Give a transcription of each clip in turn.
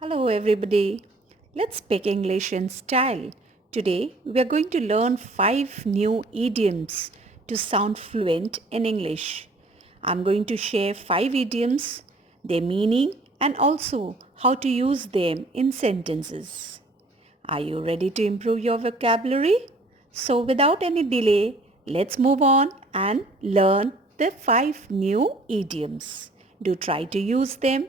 Hello everybody. Let's speak English in style. Today we are going to learn 5 new idioms to sound fluent in English. I'm going to share 5 idioms, their meaning and also how to use them in sentences. Are you ready to improve your vocabulary? So without any delay, let's move on and learn the 5 new idioms. Do try to use them.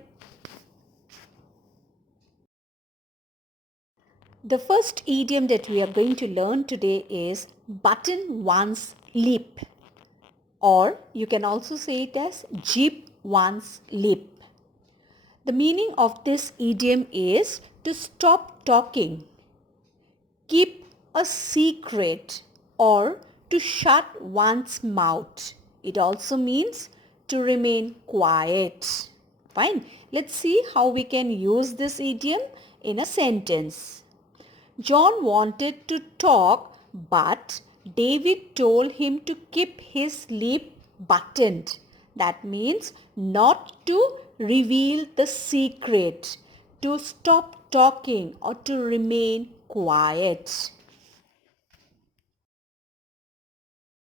The first idiom that we are going to learn today is button one's lip, or you can also say it as jib one's lip. The meaning of this idiom is to stop talking, keep a secret, or to shut one's mouth. It also means to remain quiet. Fine. Let's see how we can use this idiom in a sentence. John wanted to talk, but David told him to keep his lip buttoned. That means not to reveal the secret, to stop talking or to remain quiet.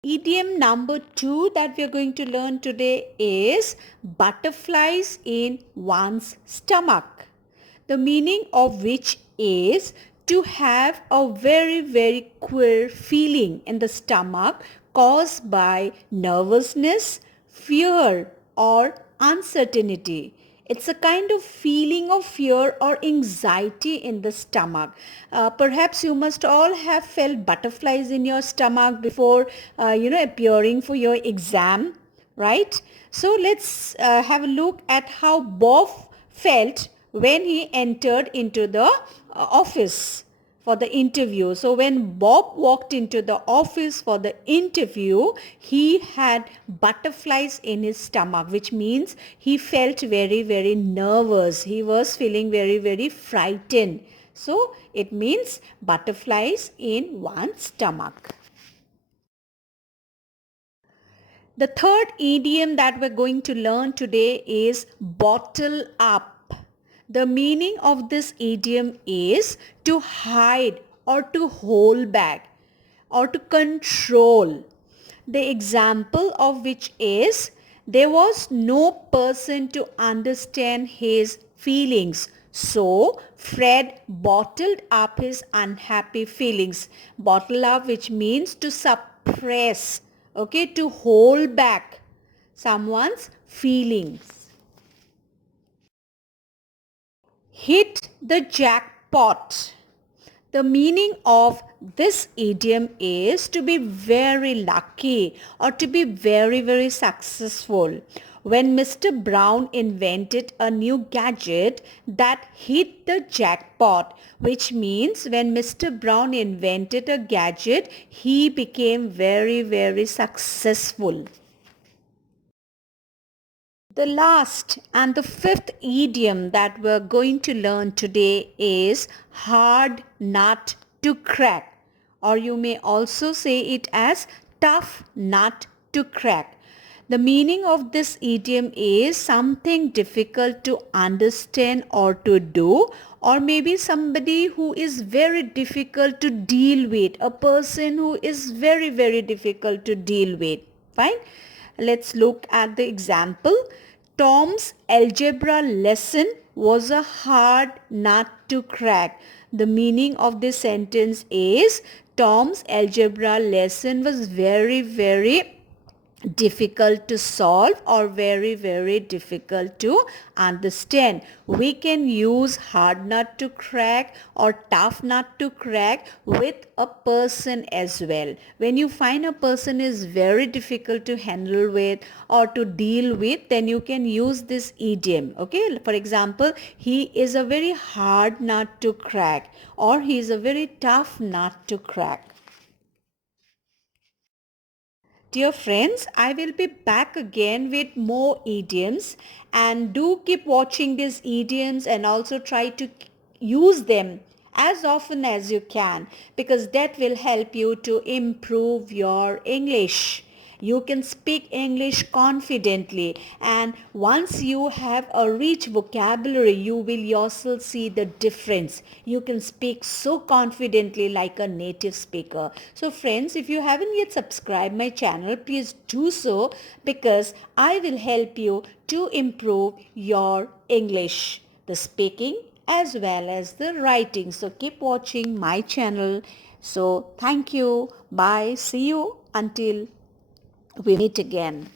Idiom number 2 that we are going to learn today is butterflies in one's stomach. The meaning of which is to have a very queer feeling in the stomach caused by nervousness, fear or uncertainty. It's a kind of feeling of fear or anxiety in the stomach. Perhaps you must all have felt butterflies in your stomach before, appearing for your exam, right? So let's have a look at how Bob felt when he entered into the office for the interview. So when Bob walked into the office for the interview, he had butterflies in his stomach, which means he felt very nervous. He was feeling very frightened. So it means butterflies in one's stomach. The third idiom that we're going to learn today is bottle up. The meaning of this idiom is to hide or to hold back or to control. The example of which is there was no person to understand his feelings. So Fred bottled up his unhappy feelings. Bottle up, which means to suppress, okay, to hold back someone's feelings. Hit the jackpot. The meaning of this idiom is to be very lucky or to be very successful. When Mr. Brown invented a new gadget that hit the jackpot, which means when Mr. Brown invented a gadget, he became very successful. The last and the fifth idiom that we're going to learn today is hard nut to crack, or you may also say it as tough nut to crack. The meaning of this idiom is something difficult to understand or to do, or maybe somebody who is very difficult to deal with, a person who is very difficult to deal with. Fine. Let's look at the example. Tom's algebra lesson was a hard nut to crack. The meaning of this sentence is Tom's algebra lesson was very difficult to solve or very difficult to understand. We can use hard nut to crack or tough nut to crack with a person as well. When you find a person is very difficult to handle with or to deal with, then you can use this idiom. Okay, for example, he is a very hard nut to crack or he is a very tough nut to crack. Dear friends, I will be back again with more idioms, and do keep watching these idioms and also try to use them as often as you can, because that will help you to improve your English. You can speak English confidently, and once you have a rich vocabulary, you will yourself see the difference. You can speak so confidently like a native speaker. So friends, if you haven't yet subscribed my channel, please do so, because I will help you to improve your English, the speaking as well as the writing. So keep watching my channel. So thank you. Bye. See you until we meet again.